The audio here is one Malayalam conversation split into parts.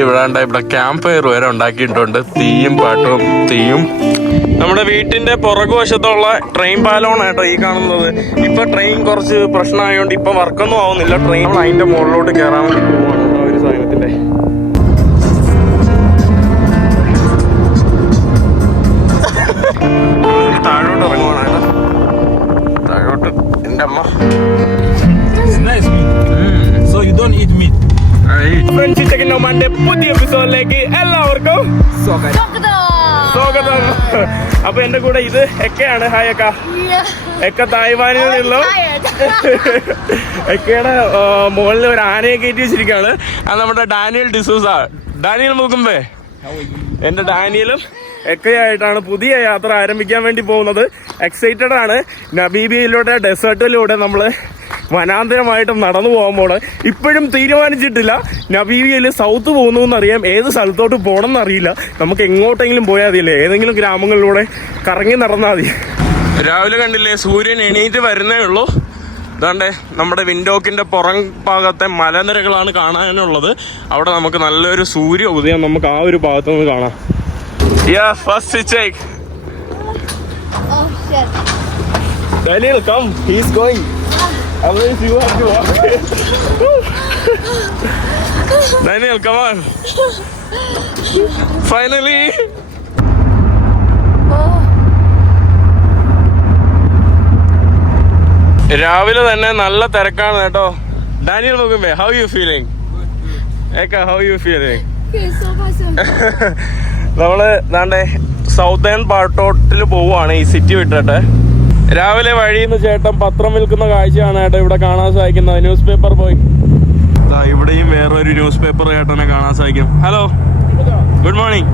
ഇവിടാണ്ട് ഇവിടെ ക്യാമ്പ് ഫയർ വരെ ഉണ്ടാക്കിയിട്ടുണ്ട്. തീയും പാട്ടും തീയും. നമ്മുടെ വീട്ടിന്റെ പുറകുവശത്തുള്ള ട്രെയിൻ പാലമാണ് ഈ കാണുന്നത്. ഇപ്പൊ ട്രെയിൻ കുറച്ച് പ്രശ്നമായോണ്ട് ഇപ്പൊ വർക്കൊന്നും ആവുന്നില്ല. ട്രെയിൻ അതിന്റെ മുകളിലോട്ട് കയറാൻ വേണ്ടി പോവാണ്. ഒമാന്റെ പുതിയ എപ്പിസോഡിലേക്ക് എല്ലാവർക്കും സ്വാഗതം. അപ്പൊ എന്റെ കൂടെ ഇത് എക്കയാണ്. ഹായ് എക്ക. എക്ക തായ്വാനിൽ നിന്നും? എക്കയുടെ മുകളിൽ ഒരു ആനയെ കയറ്റി വെച്ചിരിക്കുകയാണ്. അത് നമ്മുടെ ഡാനിയൽ ഡിസൂസ. ഡാനിയൽ മുകുമ്പേ എന്റെ ഡാനിയലും ഒക്കെയായിട്ടാണ് പുതിയ യാത്ര ആരംഭിക്കാൻ വേണ്ടി പോകുന്നത്. എക്സൈറ്റഡ് ആണ്. നബീബിയിലൂടെ ഡെസേർട്ടിലൂടെ നമ്മൾ വനാന്തരമായിട്ടും നടന്നു പോകുമ്പോൾ ഇപ്പോഴും തീരുമാനിച്ചിട്ടില്ല. നബീബിയയിൽ സൗത്ത് പോകുന്നു എന്നറിയാം. ഏത് സ്ഥലത്തോട്ട് പോകണം എന്നറിയില്ല. നമുക്ക് എങ്ങോട്ടെങ്കിലും പോയാൽ മതിയല്ലേ? ഏതെങ്കിലും ഗ്രാമങ്ങളിലൂടെ കറങ്ങി നടന്നാൽ മതി. രാവിലെ കണ്ടില്ലേ സൂര്യൻ എണീറ്റ് വരുന്നേ ഉള്ളൂ. ഇതാണ്ടേ നമ്മുടെ വിൻഡോക്കിന്റെ പുറം ഭാഗത്തെ മലനിരകളാണ് കാണാനുള്ളത്. അവിടെ നമുക്ക് നല്ലൊരു സൂര്യ ഉദയം നമുക്ക് ആ ഒരു ഭാഗത്ത് നിന്ന് കാണാം. Ya first. Finally. Oh. രാവിലെ തന്നെ നല്ല തിരക്കാണ് കേട്ടോ. ഡാനിയൽ മുകുമ്പേ ഹൗ യു ഫീലിംഗ് ഏക്ക ഹൗ യു ഫീലിംഗ്. നമ്മൾ ദാണ്ടെ സൗത്തേൺ പാർട്ടോട്ടിൽ പോവുകയാണ് ഈ സിറ്റി വിട്ടിട്ട്. രാവിലെ വഴിയിൽ നിന്ന് ചേട്ടൻ പത്രം വിൽക്കുന്ന കാഴ്ചയാണ് ചേട്ടൻ ഇവിടെ കാണാൻ സാധിക്കുന്നത്. ന്യൂസ് പേപ്പർ പോയി ഇവിടെയും വേറൊരു ന്യൂസ് പേപ്പർ ചേട്ടനെ കാണാൻ സാധിക്കും. ഹലോ ഗുഡ് മോർണിംഗ്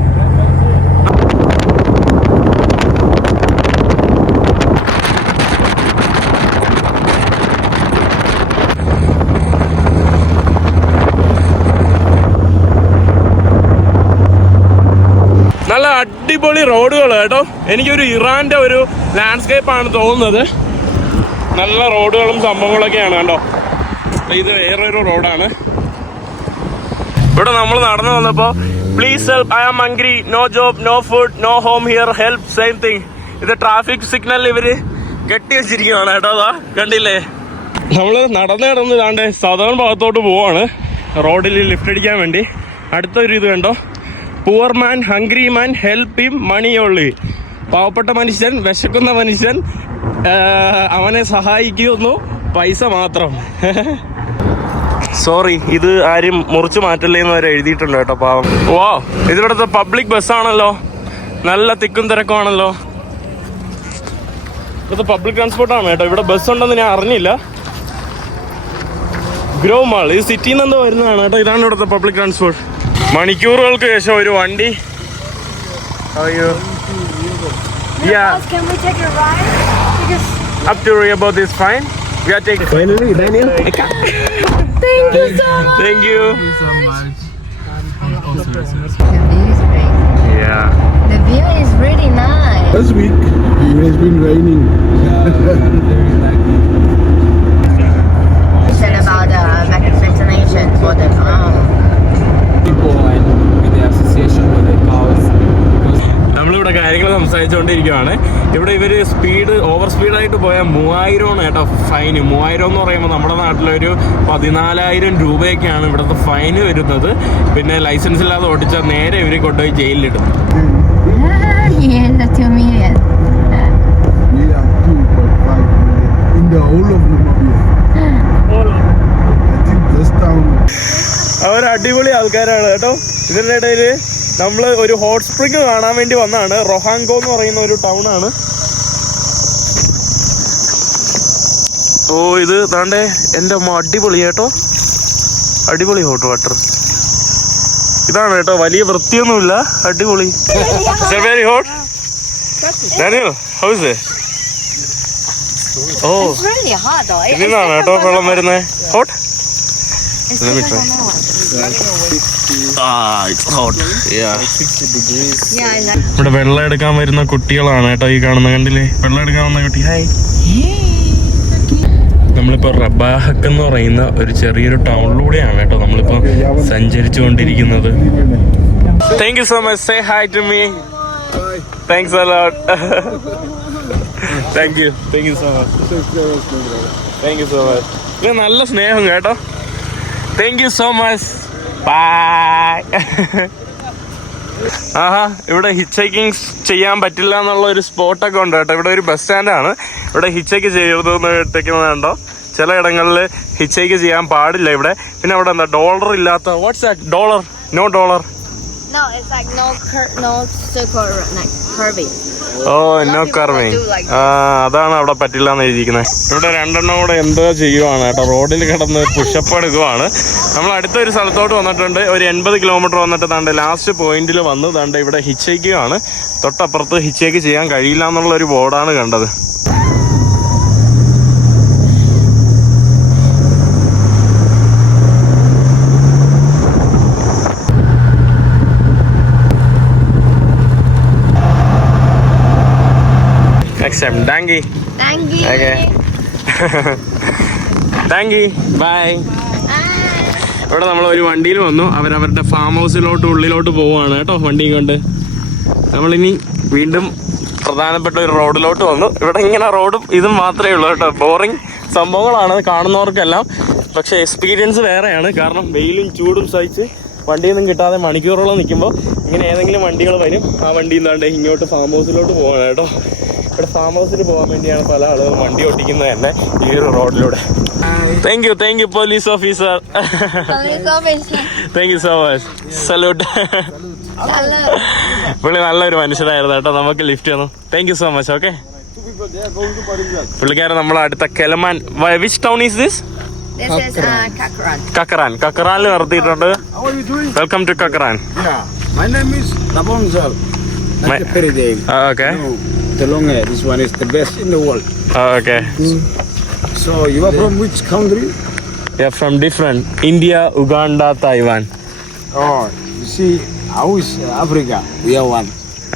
നല്ല അടിപൊളി റോഡുകൾ കേട്ടോ എനിക്കൊരു ഇറാന്റെ ഒരു ലാൻഡ്സ്കേപ്പ് ആണ് തോന്നുന്നത്. നല്ല റോഡുകളും സംഭവങ്ങളൊക്കെയാണ് കണ്ടോ? ഇത് വേറൊരു റോഡാണ്. ഇവിടെ നമ്മൾ നടന്നു വന്നപ്പോ please help I am hungry no job no food no home here help same thing ഇത് ട്രാഫിക് സിഗ്നൽ ഇവർ കെട്ടി വെച്ചിരിക്കുകയാണ് കേട്ടോ അതാ. കണ്ടില്ലേ? നമ്മൾ നടന്ന് നടന്ന് ഇതാണ്ട് സദേൺ ഭാഗത്തോട്ട് പോവാണ്. റോഡിൽ ലിഫ്റ്റ് അടിക്കാൻ വേണ്ടി. അടുത്തൊരു ഇത് കണ്ടോ? Poor man hungry man help him money only പാവപ്പെട്ട മനുഷ്യൻ വിശക്കുന്ന മനുഷ്യൻ അവനെ സഹായിക്കുന്നു. പൈസ മാത്രം. സോറി ഇത് ആരും മുറിച്ചു മാറ്റല്ലേ എന്ന് വരെ എഴുതിയിട്ടുണ്ട് കേട്ടോ പാവം. വാ ഇതിവിടുത്തെ പബ്ലിക് ബസ്സാണല്ലോ നല്ല തിക്കും തിരക്കുമാണല്ലോ. ഇവിടുത്തെ പബ്ലിക് ട്രാൻസ്പോർട്ടാണ് കേട്ടോ. ഇവിടെ ബസ് ഉണ്ടെന്ന് ഞാൻ അറിഞ്ഞില്ല. ഗ്രോ മാൾ ഇത് സിറ്റിയിൽ നിന്ന് വരുന്നതാണ് കേട്ടോ. ഇതാണ് ഇവിടുത്തെ പബ്ലിക് ട്രാൻസ്പോർട്ട് മണിക്കൂറുകൾക്ക് ശേഷം ഒരു വണ്ടി. അയ്യോ. യാ Guys, can we take a ride? Because up to about this fine we are taking finally Daniel thank you so much. thank you Thank you so much. Oh, sorry, sorry. The view is great. yeah The view is really nice. This week it has been raining. നമ്മളിവിടെ കാര്യങ്ങൾ സംസാരിച്ചുകൊണ്ടിരിക്കുകയാണ് ഇവിടെ ഇവർ സ്പീഡ് ഓവർ സ്പീഡായിട്ട് പോയാൽ മൂവായിരമാണ് കേട്ടോ ഫൈന് മൂവായിരം എന്ന് പറയുമ്പോൾ നമ്മുടെ നാട്ടിലൊരു പതിനാലായിരം രൂപയൊക്കെയാണ് ഇവിടുത്തെ ഫൈന് വരുന്നത് പിന്നെ ലൈസൻസ് ഇല്ലാതെ ഓടിച്ചാൽ നേരെ ഇവർ കൊണ്ടുപോയി ജയിലിലിടും yes, the two million. We 2.5 million in the whole of Namibia. I think അവർ അടിപൊളി ആൾക്കാരാണ് കേട്ടോ ഇതിന്റെ ഇടയിൽ നമ്മൾ ഒരു ഹോട്ട് സ്പ്രിങ് കാണാൻ വേണ്ടി വന്നാണ് റൊഹാങ്കോ എന്ന് പറയുന്ന ഒരു ടൗൺ ആണ്. ഓ ഇത് താണ്ടേ എന്റെ അമ്മ അടിപൊളി കേട്ടോ. അടിപൊളി ഹോട്ട് വാട്ടർ ഇതാണ് കേട്ടോ വലിയ വൃത്തിയൊന്നുമില്ല. അടിപൊളി. വെരി ഹോട്ട് ഹൗസ് ഓ ഇതിനാണ് കേട്ടോ വെള്ളം വരുന്നത് hot Let me try. I know. ആ it's hot ya 60 degrees. Yeah, I like. ഇവിടെ വെള്ളം എടുക്കാൻ വരുന്ന കുട്ടികളാണ് കേട്ടോ ഈ കാണുന്ന കണ്ടില്ലേ? വെള്ളം എടുക്കാൻ വന്ന കുട്ടി. ഹായ് നമ്മളിപ്പോൾ റബാഹക്ക് എന്ന് പറയുന്ന ഒരു ചെറിയൊരു ടൗണിലൂടെയാണ് കേട്ടോ നമ്മളിപ്പോൾ സഞ്ചരിച്ചു കൊണ്ടിരിക്കുന്നത് thank you so much say hi to me thanks a lot thank you thank you so much thank you so much നല്ല സ്നേഹം കേട്ടോ. Thank you so much bye ആഹാ ഇവിടെ ഹിച്ചൈക്കിങ് ചെയ്യാൻ പറ്റില്ല എന്നുള്ള ഒരു സ്പോട്ടൊക്കെ ഉണ്ട് കേട്ടോ. ഇവിടെ ഒരു ബസ് സ്റ്റാൻഡാണ് ഇവിടെ ഹിച്ചൈക്ക് ചെയ്തെന്ന് ഇട്ടേക്കുന്നത് ചില ഇടങ്ങളിൽ ഹിച്ചൈക്ക് ചെയ്യാൻ പാടില്ല ഇവിടെ. പിന്നെ അവിടെ എന്താ? ഡോളർ ഇല്ലാത്ത that dollar no dollar No, it's like no cur- no circle, like curving. Oh no curving ആ അതാണ് അവിടെ പറ്റില്ല എന്ന് എഴുതിയിരിക്കുന്നത് ഇവിടെ രണ്ടെണ്ണം കൂടെ എന്തോ ചെയ്യുവാണ് കേട്ടോ. റോഡിൽ കിടന്ന് പുഷപ്പ് എടുക്കുവാണ്. നമ്മൾ അടുത്തൊരു സ്ഥലത്തോട്ട് വന്നിട്ടുണ്ട്. ഒരു എൺപത് കിലോമീറ്റർ വന്നിട്ട് താണ്ട് ലാസ്റ്റ് പോയിന്റിൽ വന്ന് താണ്ട് ഇവിടെ ഹിച്ചേക്കുകയാണ് തൊട്ടപ്പുറത്ത് ഹിച്ചേക്ക് ചെയ്യാൻ കഴിയില്ല എന്നുള്ള ഒരു ബോർഡാണ് കണ്ടത്. Accept. Dangi. Thank you. Okay. Dangi. Bye. ഇവിടെ നമ്മൾ ഒരു വണ്ടിയിൽ വന്നു അവരവരുടെ ഫാം ഹൗസിലോട്ട് ഉള്ളിലോട്ട് പോവുകയാണ് കേട്ടോ വണ്ടിയും കൊണ്ട് നമ്മളിനി വീണ്ടും പ്രധാനപ്പെട്ട ഒരു റോഡിലോട്ട് വന്നു ഇവിടെ ഇങ്ങനെ റോഡും ഇതും മാത്രമേ ഉള്ളൂ കേട്ടോ ബോറിങ് സംഭവങ്ങളാണ് കാണുന്നവർക്കെല്ലാം പക്ഷേ എക്സ്പീരിയൻസ് വേറെയാണ് കാരണം വെയിലും ചൂടും സഹിച്ച് വണ്ടിയൊന്നും കിട്ടാതെ മണിക്കൂറോളം നിൽക്കുമ്പോൾ ഇങ്ങനെ ഏതെങ്കിലും വണ്ടികൾ വരും ആ വണ്ടി എന്താണ്ട് ഇങ്ങോട്ട് ഫാം ഹൗസിലോട്ട് പോവാണ് കേട്ടോ ഇവിടെ ഫാം ഹൗസിൽ പോകാൻ വേണ്ടിയാണ് പല ആളുകളും വണ്ടി ഓട്ടിക്കുന്നത് തന്നെ ഈ ഒരു റോഡിലൂടെ. Thank you thank you police officer. Thank you so much salute. പുള്ളി നല്ലൊരു മനുഷ്യരായിരുന്നു കേട്ടോ. നമുക്ക് ലിഫ്റ്റ് തന്നു thank you so much okay പുള്ളിക്കാരൻ നമ്മളെ അടുത്ത കെലമാൻ. വിച്ച് ടൗൺ ഈസ് ദിസ് കക്കറാൻ. കക്കറാൻ കക്കറാനിൽ നിർത്തിയിട്ടുണ്ട്? Welcome to കക്കറാൻ. Okay Telonge, this one is the best in the world. Okay So you are from which country? From different India Uganda Taiwan Oh, you see, how is uh, Africa? We are one.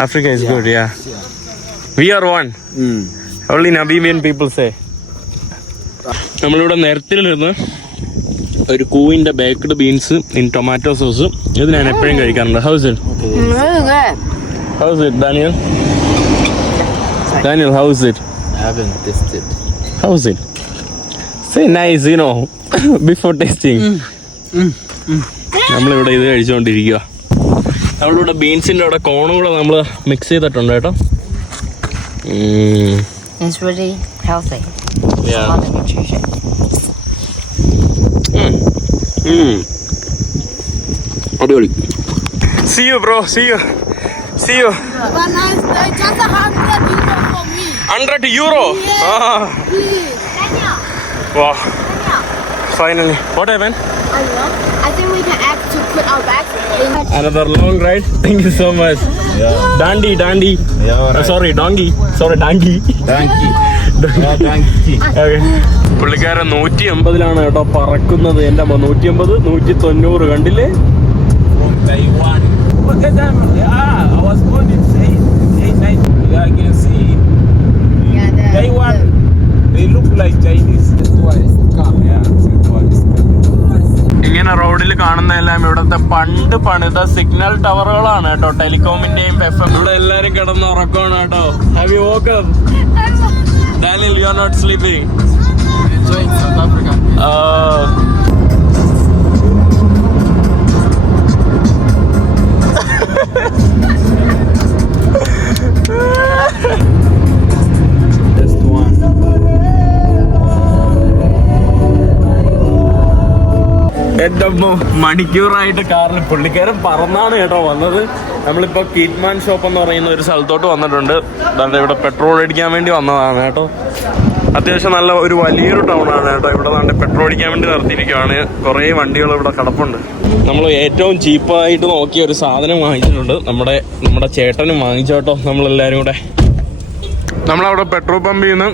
Africa is good ya we are one Mm. Only Namibian പീപ്പിൾസേ നമ്മളിവിടെ നിരത്തിലിരുന്ന് ഒരു കൂവിന്റെ baked beans in tomato sauce ഇത് ഞാൻ എപ്പോഴും കഴിക്കാറുണ്ട്. How's it good. How's it Daniel Daniel is it? I haven't tasted. is it? Say nice, you know, before testing. നമ്മളിവിടെ ഇത് കഴിച്ചുകൊണ്ടിരിക്കുക നമ്മളിവിടെ ബീൻസിന്റെ അവിടെ കോണും കൂടെ നമ്മൾ മിക്സ് ചെയ്തിട്ടുണ്ട് കേട്ടോ It's really healthy. Yeah. A lot of nutrition. അടിപൊളി see you bro see you see you Have a nice day. Just a hundred euro for me. Hundred euro. വാ finally what happen I think we can act to put our bags in. Another long ride. Thank you so much. Dandy, dandy. Uh, sorry, donkey. Sorry, donkey. Donkey. Yeah, donkey. Okay. പുള്ളിക്കാരൻ നൂറ്റി എൺപതിലാണ് കേട്ടോ പറക്കുന്നത് എന്റെ അമ്മ നൂറ്റി എൺപത് നൂറ്റി തൊണ്ണൂറ് കണ്ടില്ലേ ഇങ്ങനെ റോഡിൽ കാണുന്നതെല്ലാം ഇവിടുത്തെ പണ്ട് പണിത സിഗ്നൽ ടവറുകളാണ് കേട്ടോ. ടെലികോമിന്റെയും എഫ് എം ഇവിടെ എല്ലാരും കിടന്ന് ഉറക്കമാണ് കേട്ടോ have you woke Daniel you are not sleeping Enjoying South Africa. That's എന്റെ അമ്മ മണിക്കൂറായിട്ട് കാറിൽ പുള്ളിക്കാരൻ പറന്നാണ് കേട്ടോ വന്നത്. നമ്മളിപ്പോ കീറ്റ്മാൻ ഷോപ്പ് എന്ന് പറയുന്ന ഒരു സ്ഥലത്തോട്ട് വന്നിട്ടുണ്ട്. അതാണ്ട് ഇവിടെ പെട്രോൾ അടിക്കാൻ വേണ്ടി വന്നതാണ് കേട്ടോ. അത്യാവശ്യം നല്ല ഒരു വലിയൊരു ടൗൺ ആണ് കേട്ടോ. ഇവിടെ നല്ല പെട്രോൾ അടിക്കാൻ വേണ്ടി നിർത്തിയിരിക്കുകയാണ് കുറേ വണ്ടികൾ ഇവിടെ കിടപ്പുണ്ട്. നമ്മൾ ഏറ്റവും ചീപ്പായിട്ട് നോക്കിയ ഒരു സാധനം വാങ്ങിച്ചിട്ടുണ്ട്. നമ്മുടെ നമ്മുടെ ചേട്ടനും വാങ്ങിച്ചു കേട്ടോ നമ്മളെല്ലാവരും കൂടെ. നമ്മളവിടെ പെട്രോൾ പമ്പിൽ നിന്ന്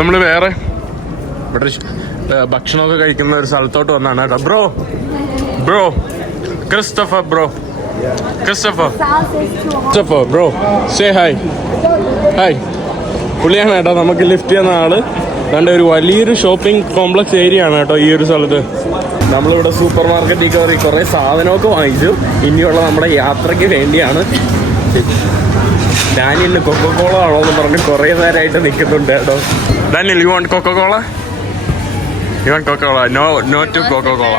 നമ്മൾ വേറെ ഭക്ഷണമൊക്കെ കഴിക്കുന്ന ഒരു സ്ഥലത്തോട്ട് വന്നാണ് കേട്ടോ. Bro bro Christopher bro Christopher. Christopher bro say hi hi പുള്ളിയാണ് കേട്ടോ നമുക്ക് ലിഫ്റ്റ് ചെയ്യുന്ന ആൾ. അതുകൊണ്ട് ഒരു വലിയൊരു ഷോപ്പിംഗ് കോംപ്ലക്സ് ഏരിയ ആണ് കേട്ടോ ഈ ഒരു സ്ഥലത്ത്. നമ്മളിവിടെ സൂപ്പർ മാർക്കറ്റിൽ കയറി കുറേ സാധനമൊക്കെ വാങ്ങിച്ചു. ഇനിയുള്ള നമ്മുടെ യാത്രയ്ക്ക് വേണ്ടിയാണ്. ഡാനിയലിന് കോള ആണോ എന്ന് പറഞ്ഞ് കുറേ നേരമായിട്ട് നിൽക്കുന്നുണ്ട് കേട്ടോ. Daniel you want Coca Cola you Coca Cola. No no to Coca Cola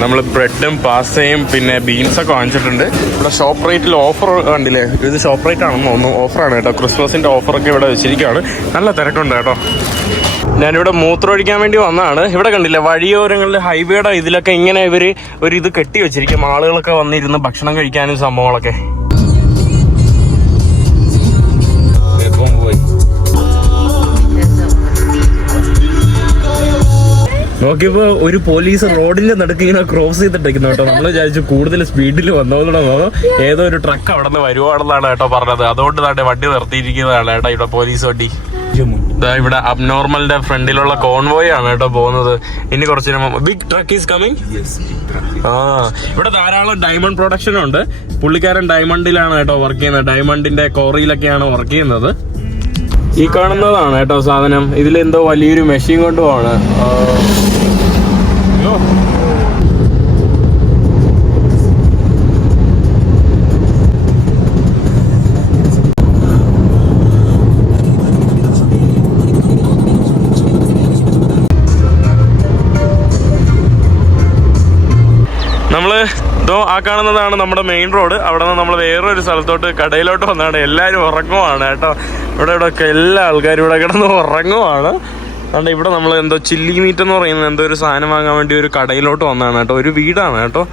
നമ്മൾ ബ്രെഡും പാസ്തയും പിന്നെ ബീൻസ് ഒക്കെ വാങ്ങിച്ചിട്ടുണ്ട്. ഇവിടെ ഷോപ്പ് റേറ്റിൽ ഓഫർ കണ്ടില്ലേ? ഇത് ഷോപ്പ് റേറ്റ് ആണെന്ന് തോന്നുന്നു. ഓഫറാണ് കേട്ടോ. ക്രിസ്മസിന്റെ ഓഫറൊക്കെ ഇവിടെ വെച്ചിരിക്കുകയാണ്. നല്ല തിരക്കുണ്ട് കേട്ടോ. ഞാനിവിടെ മൂത്രമൊഴിക്കാൻ വേണ്ടി വന്നതാണ്. ഇവിടെ കണ്ടില്ലേ? വഴിയോരങ്ങളിൽ ഹൈവേയുടെ ഇതിലൊക്കെ ഇങ്ങനെ ഇവർ ഒരു ഇത് കെട്ടി വെച്ചിരിക്കും. ആളുകളൊക്കെ വന്നിരുന്ന് ഭക്ഷണം കഴിക്കാനും സംഭവങ്ങളൊക്കെ. നോക്കിയപ്പോ ഒരു പോലീസ് റോഡിന്റെ നടുക്ക് ഇങ്ങനെ ക്രോസ് ചെയ്തിട്ടിരിക്കുന്നു കേട്ടോ. നമ്മൾ വിചാരിച്ചു കൂടുതൽ സ്പീഡിൽ വന്നോന്നോ ഏതോ ഒരു ട്രക്ക് അവിടെ നിന്ന് വരുവാണെന്നാണ് കേട്ടോ പറഞ്ഞത്. അതുകൊണ്ട് തന്നെ വണ്ടി നിർത്തിയിരിക്കുന്നതാണ് കേട്ടോ ഇവിടെ പോലീസ് വണ്ടി. ഇവിടെ അബ്നോർമലിന്റെ ഫ്രണ്ടിലുള്ള കോൺവോയ് ആണ് കേട്ടോ പോകുന്നത്. ഇനി കുറച്ച് ബിഗ് ട്രക്ക് ഈസ് കമ്മിങ് ആ ഇവിടെ ധാരാളം ഡയമണ്ട് പ്രൊഡക്ഷൻ ഉണ്ട്. പുള്ളിക്കാരൻ ഡയമണ്ടിലാണ് കേട്ടോ വർക്ക് ചെയ്യുന്നത്. ഡയമണ്ടിന്റെ കോറിയിലൊക്കെയാണ് വർക്ക് ചെയ്യുന്നത്. ഈ കാണുന്നതാണ് കേട്ടോ സാധനം. ഇതിലെന്തോ വലിയൊരു മെഷീൻ അയ്യോ. നമ്മൾ ഇതോ ആ കാണുന്നതാണ് നമ്മുടെ മെയിൻ റോഡ് അവിടെ നിന്ന് നമ്മൾ വേറൊരു സ്ഥലത്തോട്ട് കടയിലോട്ട് വന്നാണ്. എല്ലാവരും ഉറങ്ങുവാണ് കേട്ടോ. ഇവിടെ ഇവിടെ ഒക്കെ എല്ലാ ആൾക്കാരും ഇവിടെ കിടന്ന് ഉറങ്ങുവാണ്. അതുകൊണ്ട് ഇവിടെ നമ്മൾ എന്തോ ചില്ലി മീറ്റ് എന്ന് പറയുന്ന എന്തോ ഒരു സാധനം വാങ്ങാൻ വേണ്ടി ഒരു കടയിലോട്ട് വന്നതാണ് കേട്ടോ. ഒരു വീടാണ് കേട്ടോ.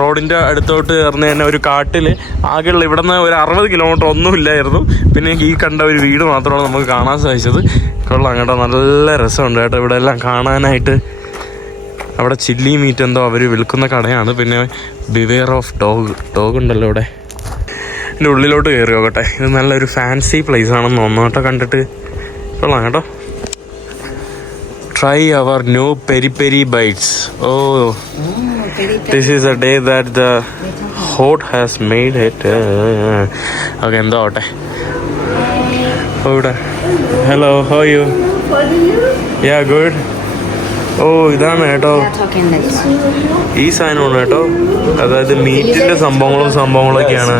റോഡിന്റെ അടുത്തോട്ട് ചേർന്ന് തന്നെ ഒരു കാട്ടിൽ ആകെയുള്ള ഇവിടെ നിന്ന് ഒരു അറുപത് കിലോമീറ്റർ ഒന്നുമില്ലായിരുന്നു പിന്നെ ഈ കണ്ട ഒരു വീട് മാത്രമാണ് നമുക്ക് കാണാൻ സാധിച്ചത്. കൊള്ളാം കേട്ടോ. നല്ല രസമുണ്ട് കേട്ടോ ഇവിടെ എല്ലാം കാണാനായിട്ട്. അവിടെ ചില്ലി മീറ്റ് എന്തോ അവർ വിൽക്കുന്ന കടയാണ്. പിന്നെ ബിവെയർ ഓഫ് ഡോഗ് ഡോഗ് ഉണ്ടല്ലോ ഇവിടെ. ഇതിന്റെ ഉള്ളിലോട്ട് കയറി നോക്കട്ടെ. ഇത് നല്ലൊരു ഫാൻസി പ്ലേസ് ആണെന്ന് തോന്നുന്നു കേട്ടോ കണ്ടിട്ട്. കൊള്ളാം കേട്ടോ. Try our new peri peri bites oh this is a day that the hot has made it okay എന്തോ ആവട്ടെ. ഇവിടെ. ഹലോ ഹോ യു യാ ഗുഡ് ഓ ഇതാണ് കേട്ടോ. ഈ സാധനമാണ് കേട്ടോ. അതായത് മീറ്റിന്റെ സംഭവങ്ങളും സംഭവങ്ങളൊക്കെയാണ്.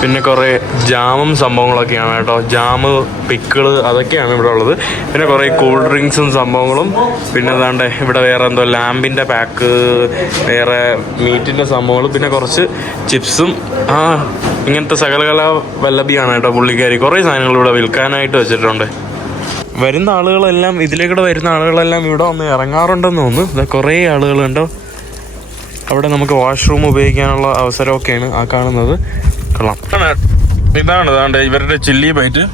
പിന്നെ കുറേ ജാമും സംഭവങ്ങളൊക്കെയാണ് കേട്ടോ. ജാമ് പിക്കിൾ അതൊക്കെയാണ് ഇവിടെ ഉള്ളത്. പിന്നെ കുറേ കൂൾ ഡ്രിങ്ക്സും സംഭവങ്ങളും. പിന്നെ ഏതാണ്ട് ഇവിടെ വേറെ എന്തോ ലാമ്പിന്റെ പാക്ക് വേറെ മീറ്റിന്റെ സംഭവങ്ങൾ പിന്നെ കുറച്ച് ചിപ്സും. ആ ഇങ്ങനത്തെ സകലകല വല്ലഭിയാണ് കേട്ടോ പുള്ളിക്കാരി. കുറേ സാധനങ്ങൾ ഇവിടെ വിൽക്കാനായിട്ട് വെച്ചിട്ടുണ്ട്. വരുന്ന ആളുകളെല്ലാം ഇതിലേക്കൂടെ വരുന്ന ആളുകളെല്ലാം ഇവിടെ വന്ന് ഇറങ്ങാറുണ്ടെന്ന് തോന്നുന്നു. ഇത് കുറേ ആളുകളുണ്ടോ. അവിടെ നമുക്ക് വാഷ്റൂം ഉപയോഗിക്കാനുള്ള അവസരമൊക്കെയാണ് ആ കാണുന്നത്. കൊള്ളാം. ഇതാണ് ഇതാണ്ട് ഇവരുടെ ചില്ലി ബൈറ്റ്.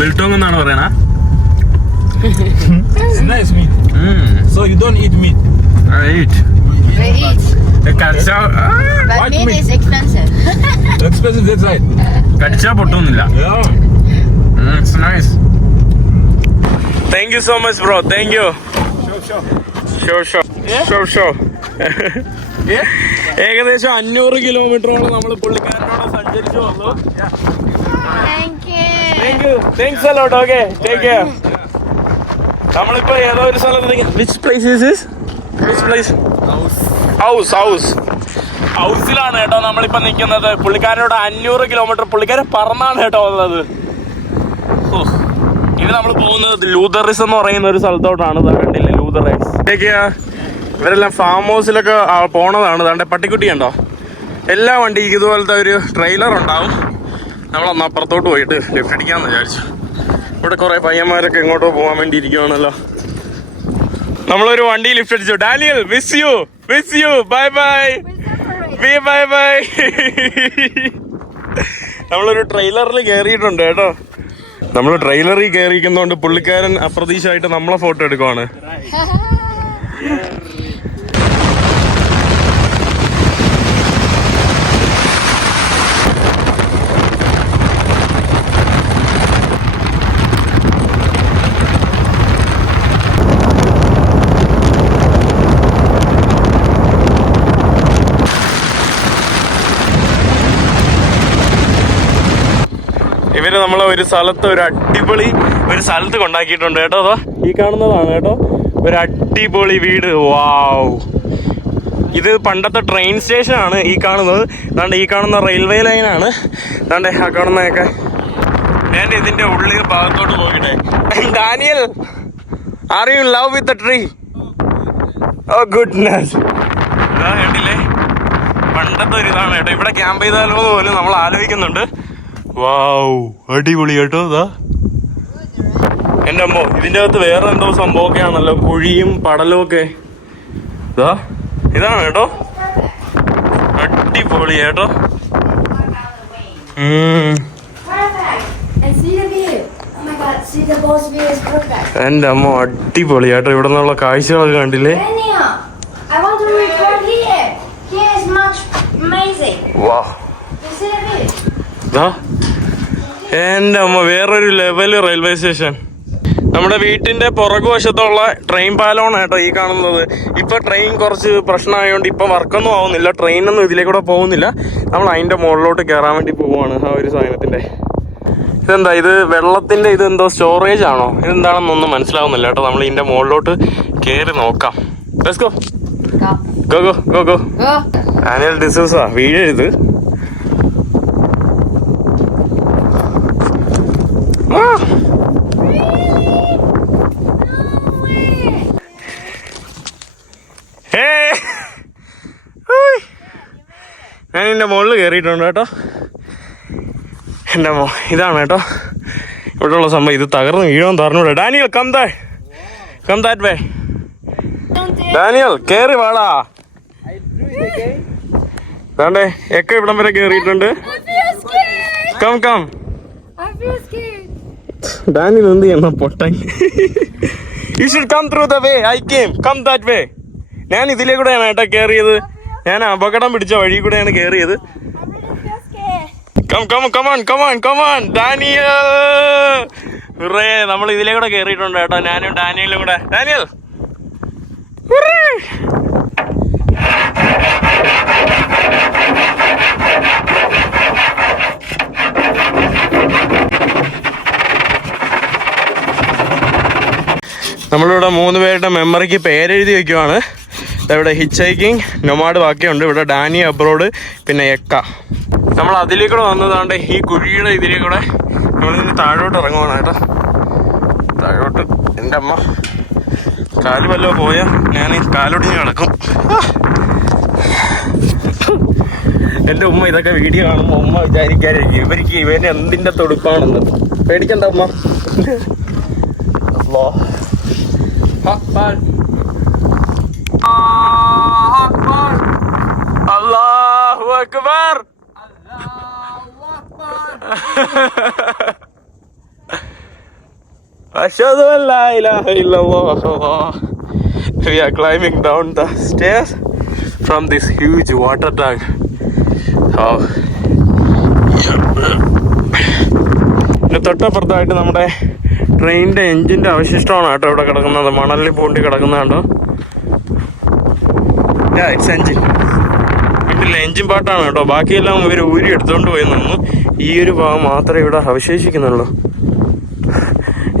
ബിൽട്ടോങ് എന്നാണ് പറയണ It's nice meat. So you don't eat meat. We eat. But White meat is expensive. Expensive that side. കടിച്ചാ പൊട്ടൊന്നുമില്ല. It's nice thank you so much bro thank you so so so so ഏകദേശം അഞ്ഞൂറ് കിലോമീറ്ററോളം നമ്മൾ പുള്ളിക്കാരനോട് സഞ്ചരിച്ചു വന്നു. Thank you. Thank you thanks a lot okay take care നമ്മളിപ്പോ ഏതോ ഒരു സ്ഥലത്ത് which place is which place house house house. ഹൗസിലാണ് കേട്ടോ നമ്മളിപ്പോ നിൽക്കുന്നത് പുള്ളിക്കാരനോട് അഞ്ഞൂറ് കിലോമീറ്റർ പുള്ളിക്കാരൻ പറന്നാണ് കേട്ടോ വന്നത്. ഇത് ഇനി നമ്മൾ പോകുന്നത് ലൂതറിസ് എന്ന് പറയുന്ന ഒരു സ്ഥലത്തോട്ടാണ്. കണ്ടില്ലേ ലൂതറൈസ്. ഇവരെല്ലാം ഫാം ഹൗസിലൊക്കെ പോണതാണ്. ദാണ്ടെ പട്ടിക്കുട്ടി ഉണ്ടോ എല്ലാ വണ്ടിക്കും ഇതുപോലത്തെ ഒരു ട്രെയിലർ ഉണ്ടാവും. നമ്മളൊന്ന് അപ്പുറത്തോട്ട് പോയിട്ട് ലിഫ്റ്റ് അടിക്കാന്ന് വിചാരിച്ചു. ഇവിടെ കുറെ പയ്യന്മാരൊക്കെ എങ്ങോട്ടോ പോകാൻ വേണ്ടി ഇരിക്കുവാണല്ലോ. നമ്മളൊരു വണ്ടി ലിഫ്റ്റ് അടിച്ചു. Daniel miss you miss you bye bye be bye bye നമ്മളൊരു ട്രെയിലറിൽ കയറിയിട്ടുണ്ട് കേട്ടോ. നമ്മൾ ട്രെയിലറിൽ കയറിയിരിക്കുന്നതുകൊണ്ട് പുള്ളിക്കാരൻ അപ്രതീക്ഷമായിട്ട് നമ്മളെ ഫോട്ടോ എടുക്കുവാണ്. ഇവർ നമ്മളെ ഒരു സ്ഥലത്ത് ഒരു അടിപൊളി ഒരു സ്ഥലത്ത് കൊണ്ടാക്കിയിട്ടുണ്ട് കേട്ടോ അതോ. ഈ കാണുന്നതാണ് കേട്ടോ. ഒരു അടിപൊളി വീട്. വാവ്. ഇത് പണ്ടത്തെ ട്രെയിൻ സ്റ്റേഷൻ ആണ് ഈ കാണുന്നത്. അതാണ്ട് ഈ കാണുന്ന റെയിൽവേ ലൈനാണ് അതാണ്ട് ആ കാണുന്നതൊക്കെ. ഞാൻ ഇതിന്റെ ഉള്ളിൽ ഭാഗത്തോട്ട് പോയിട്ടെ. Daniel are you love with tree oh goodness ഇതാ കേട്ടില്ലേ പണ്ടത്തെ ഒരു ഇതാണ് കേട്ടോ. ഇവിടെ ക്യാമ്പ് ചെയ്താലോ പോലും നമ്മൾ ആലോചിക്കുന്നുണ്ട്. വാവ് അടിപൊളി കേട്ടോ അതാ എന്റെ അമ്മോ ഇതിന്റെ അകത്ത് വേറെ എന്തോ സംഭവമൊക്കെ ആണല്ലോ കുഴിയും പടലും ഒക്കെ ഇതാ ഇതാണ് കേട്ടോ. അടിപൊളി കേട്ടോ. എന്റെ അമ്മ അടിപൊളി കേട്ടോ. ഇവിടെ നിന്നുള്ള കാഴ്ചകളൊക്കെ കണ്ടില്ലേ. വാ. എന്റെ അമ്മ വേറൊരു ലെവൽ റെയിൽവേ സ്റ്റേഷൻ നമ്മുടെ വീട്ടിന്റെ പുറകുവശത്തുള്ള ട്രെയിൻ പാലമാണ് കേട്ടോ ഈ കാണുന്നത്. ഇപ്പൊ ട്രെയിൻ കുറച്ച് പ്രശ്നമായതുകൊണ്ട് ഇപ്പൊ വർക്കൊന്നും ആവുന്നില്ല. ട്രെയിനൊന്നും ഇതിലേക്കൂടെ പോകുന്നില്ല. നമ്മൾ അതിന്റെ മുകളിലോട്ട് കയറാൻ വേണ്ടി പോവുകയാണ് ആ ഒരു സാധനത്തിന്റെ ഇതെന്താ ഇത് വെള്ളത്തിന്റെ ഇത് എന്തോ സ്റ്റോറേജ് ആണോ? ഇതെന്താണെന്നൊന്നും മനസ്സിലാവുന്നില്ല കേട്ടോ. നമ്മൾ ഇതിന്റെ മുകളിലോട്ട് കയറി നോക്കാം. Let's go go go go go. Annual D'Souza വീഴരുത് ഇതിന്റെ മുകളിൽ കയറിയിട്ടുണ്ട് കേട്ടോ. എന്റെ മോ ഇതാണ് കേട്ടോ. ഇവിടെ ഉള്ള സംഭവം. ഇത് തകർന്ന് വീഴാൻ തറഞ്ഞൂടെ ഡാനിയൽ കം ദാ കം വേ ഡാനിയൽ കയറി വാടാ. വേണ്ടേ ഒക്കെ ഇവിടം വരെ കയറിയിട്ടുണ്ട് കം കം. ഡാനിയൽ എന്ത് ചെയ്യണം പൊട്ടൻ. You should come through the way I came come that way ഞാൻ ഇതിലേ കൂടെയാണ് ഏട്ടാ കയറിയത് ഞാൻ അപകടം പിടിച്ച വഴി കൂടെയാണ് കയറിയത് കം കം ഡാനിയൽ നമ്മൾ ഇതിലേ കൂടെ കയറിയിട്ടുണ്ട് കേട്ടോ ഞാനും ഡാനിയലും കൂടെ. ഡാനിയൽ. നമ്മളിവിടെ മൂന്ന് പേരുടെ മെമ്മറിക്ക് പേരെഴുതി വെക്കുവാണ്. ഇവിടെ ഹിച്ച് ഹൈക്കിങ് നൊമാഡ് ബാക്കിയുണ്ട്. ഇവിടെ ഡാനി അബ്രോഡ് പിന്നെ എക്ക നമ്മൾ അതിലേക്കൂടെ വന്നതാണ്ട് ഈ കുഴിയുടെ ഇതിലേക്കൂടെ നമ്മളിന്ന് താഴോട്ട് ഇറങ്ങുവാണ് കേട്ടോ. താഴോട്ട് എന്റെ അമ്മ കാൽ വല്ലോ പോയാൽ ഞാൻ കാലൊടിഞ്ഞ് കിടക്കും. എന്റെ ഉമ്മ ഇതൊക്കെ വീഡിയോ കാണുമ്പോൾ ഉമ്മ വിചാരിക്കാതിരിക്കും ഇവർക്ക് ഇവന് എന്തിന്റെ തൊടുപ്പാണെന്ന്. പേടിക്കണ്ട അമ്മ ഉമ്മ അല്ലാ അക്ബർ അഷ്ഹദു അൻ ലാ ഇലാഹ ഇല്ലല്ലാഹ് We are climbing down the stairs from this huge water tank. Oh. തൊട്ടപ്പുറത്തായിട്ട് നമ്മുടെ ട്രെയിനിന്റെ എഞ്ചിന്റെ അവശിഷ്ടമാണ് കേട്ടോ ഇവിടെ കിടക്കുന്നത് മണലിൽ പൂണ്ടി കിടക്കുന്നതാണ്ടോ ഇറ്റ്സ് എഞ്ചിൻ കണ്ടില്ല എഞ്ചിൻ പാട്ടാണ് കേട്ടോ. ബാക്കിയെല്ലാം ഇവർ ഊരി എടുത്തുകൊണ്ട് പോയി നിന്നു. ഈ ഒരു ഭാഗം മാത്രമേ ഇവിടെ അവശേഷിക്കുന്നുള്ളൂ.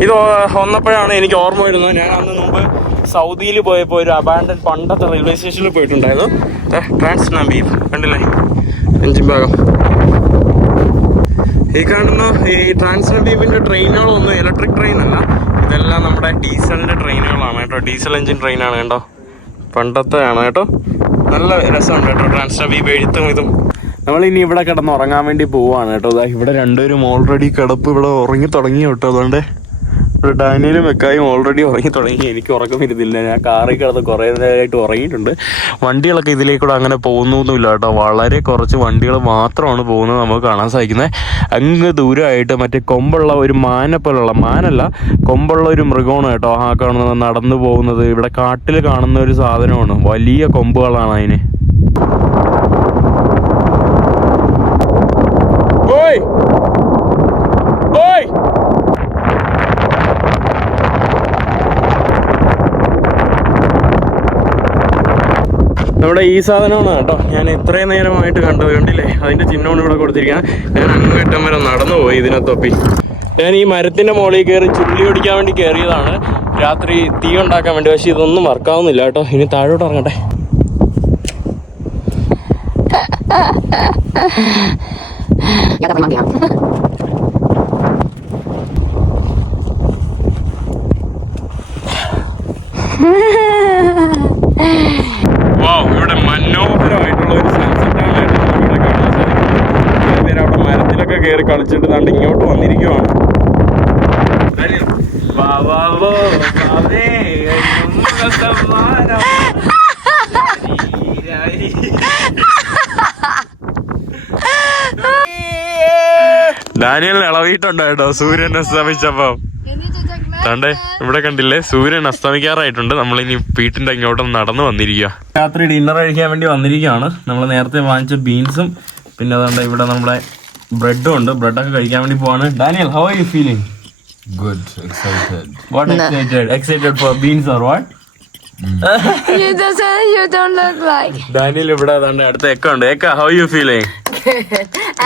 ഇത് വന്നപ്പോഴാണ് എനിക്ക് ഓർമ്മ വരുന്നത്. ഞാൻ അന്ന് മുമ്പ് സൗദിയിൽ പോയപ്പോൾ ഒരു അബാൻഡൻ പണ്ടത്തെ റെയിൽവേ സ്റ്റേഷനിൽ പോയിട്ടുണ്ടായിരുന്നു. ട്രാൻസ് നമ്പീപ് കണ്ടില്ലേ? എഞ്ചിൻ ഭാഗം. ഈ കാണുന്ന ഈ ട്രാൻസ് നമ്പീപിന്റെ ട്രെയിനുകളൊന്നും ഇലക്ട്രിക് ട്രെയിൻ അല്ല. ഇതെല്ലാം നമ്മുടെ ഡീസലിന്റെ ട്രെയിനുകളാണ് കേട്ടോ. ഡീസൽ എഞ്ചിൻ ട്രെയിനാണ് കേട്ടോ. പണ്ടത്തെയാണ് കേട്ടോ. നല്ല രസമുണ്ട് കേട്ടോ. ട്രാൻസ് ഈ എഴുത്തും ഇതും. നമ്മൾ ഇനി ഇവിടെ കിടന്ന് ഉറങ്ങാൻ വേണ്ടി പോവാണ് കേട്ടോ. ഇവിടെ രണ്ടുപേരും ഓൾറെഡി കിടപ്പ് ഇവിടെ ഉറങ്ങി തുടങ്ങി കേട്ടോ. അതുകൊണ്ട് ഡാനിയലും വെക്കായും ഓൾറെഡി ഉറങ്ങി തുടങ്ങി. എനിക്ക് ഉറക്കം വരുന്നില്ല ഞാൻ കാറിൽ കിടന്ന് കുറേ നേരമായിട്ട് ഉറങ്ങിയിട്ടുണ്ട്. വണ്ടികളൊക്കെ ഇതിലേക്കൂടെ അങ്ങനെ പോകുന്നൊന്നുമില്ല കേട്ടോ. വളരെ കുറച്ച് വണ്ടികൾ മാത്രമാണ് പോകുന്നത് നമുക്ക് കാണാൻ സാധിക്കുന്നത്. അങ്ങ് ദൂരമായിട്ട് മറ്റേ കൊമ്പുള്ള ഒരു മാനെ പോലുള്ള മാനല്ല കൊമ്പുള്ള ഒരു മൃഗമാണ് കേട്ടോ ആ കാണുന്നത്. നടന്നു പോകുന്നത്. ഇവിടെ കാട്ടിൽ കാണുന്ന ഒരു സാധനമാണ്. വലിയ കൊമ്പുകളാണ് അതിന്. നമ്മുടെ ഈ സാധനമാണ് കേട്ടോ. ഞാൻ ഇത്രയും നേരമായിട്ട് കണ്ടത് കണ്ടില്ലേ? അതിന്റെ ചിഹ്നമാണ് ഇവിടെ കൊടുത്തിരിക്കുന്നത്. ഞാൻ അങ്ങേറ്റം വരെ നടന്നു പോയി ഇതിനകത്തൊപ്പി ഞാൻ ഈ മരത്തിന്റെ മുകളിൽ കയറി ചുള്ളി ഓടിക്കാൻ വേണ്ടി കയറിയതാണ്. രാത്രി തീ ഉണ്ടാക്കാൻ വേണ്ടി. പക്ഷെ ഇതൊന്നും വർക്കാവുന്നില്ല കേട്ടോ. ഇനി താഴോട്ട് ഇറങ്ങട്ടെ. വാവ്, ഇവിടെ മനോഹരമായിട്ടുള്ള ഒരു സൺസെറ്റ് ആണ് കേട്ടോ ഇവിടെ കാണാൻ സാധിക്കുന്നത്. കുറേ പേര് അവിടെ മരത്തിലൊക്കെ കയറി കളിച്ചിട്ട് കണ്ട് ഇങ്ങോട്ട് വന്നിരിക്കുവാണ്. ഡാനിയലിന് ഇളവിയിട്ടുണ്ട് കേട്ടോ. സൂര്യൻ അസ്തമിച്ചപ്പം. കണ്ടേ? ഇവിടെ കണ്ടില്ലേ? സൂര്യൻ അസ്തമിക്കാറായിട്ടുണ്ട്. നമ്മൾ ഇനി വീട്ടിന്റെ ഇങ്ങോട്ട് നടന്നു വന്നിരിക്കുക രാത്രി ഡിന്നർ കഴിക്കാൻ വേണ്ടി വന്നിരിക്കുകയാണ് നമ്മൾ നേരത്തെ വാങ്ങിച്ച ബീൻസും പിന്നെ അതുകൊണ്ട് ഇവിടെ നമ്മുടെ ബ്രെഡും ഉണ്ട്. ബ്രെഡൊക്കെ കഴിക്കാൻ വേണ്ടി പോവാണ്. Daniel how are you feeling good excited what excited excited for beans or what You don't, you don't look like. Daniel ഇവിടെ അടുത്ത എക്ക ഉണ്ട്. എക്ക how you feeling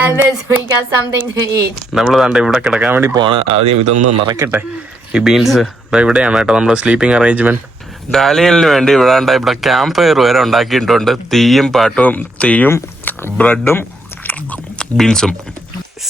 And this we got something to eat. നമ്മൾ ദാണ്ട് ഇവിടെ കിടക്കാൻ വേണ്ടി പോവാണ്. ആദ്യം ഇതൊന്ന് നിറയ്ക്കട്ടെ ഈ ബീൻസ് ഇവിടെയാണ് കേട്ടോ നമ്മുടെ സ്ലീപ്പിംഗ് അറേഞ്ച്മെന്റ് ഡാലിയലിന് വേണ്ടി ഇവിടെ ഇവിടെ ക്യാമ്പ് ഫയർ വരെ ഉണ്ടാക്കിയിട്ടുണ്ട്. തീയും പാട്ടും തീയും ബ്രെഡും ബീൻസും.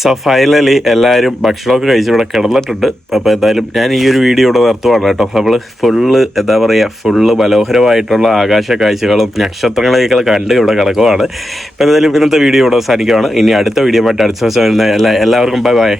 സോ ഫൈനലി എല്ലാവരും ഭക്ഷണമൊക്കെ കഴിച്ച് ഇവിടെ കിടന്നിട്ടുണ്ട്. അപ്പോൾ എന്തായാലും ഞാൻ ഈ ഒരു വീഡിയോ ഇവിടെ നിർത്തുവാണ് കേട്ടോ. നമ്മൾ ഫുള്ള് എന്താ പറയുക ഫുള്ള് മനോഹരമായിട്ടുള്ള ആകാശ കാഴ്ചകളും നക്ഷത്രങ്ങളെയൊക്കെ കണ്ട് ഇവിടെ കിടക്കുവാണ്. അപ്പോൾ എന്തായാലും ഇന്നത്തെ വീഡിയോ ഇവിടെ അവസാനിക്കുവാണ്. ഇനി അടുത്ത വീഡിയോ ആയിട്ട് അടുത്ത ദിവസം എല്ലാ എല്ലാവർക്കും ബൈ ബൈ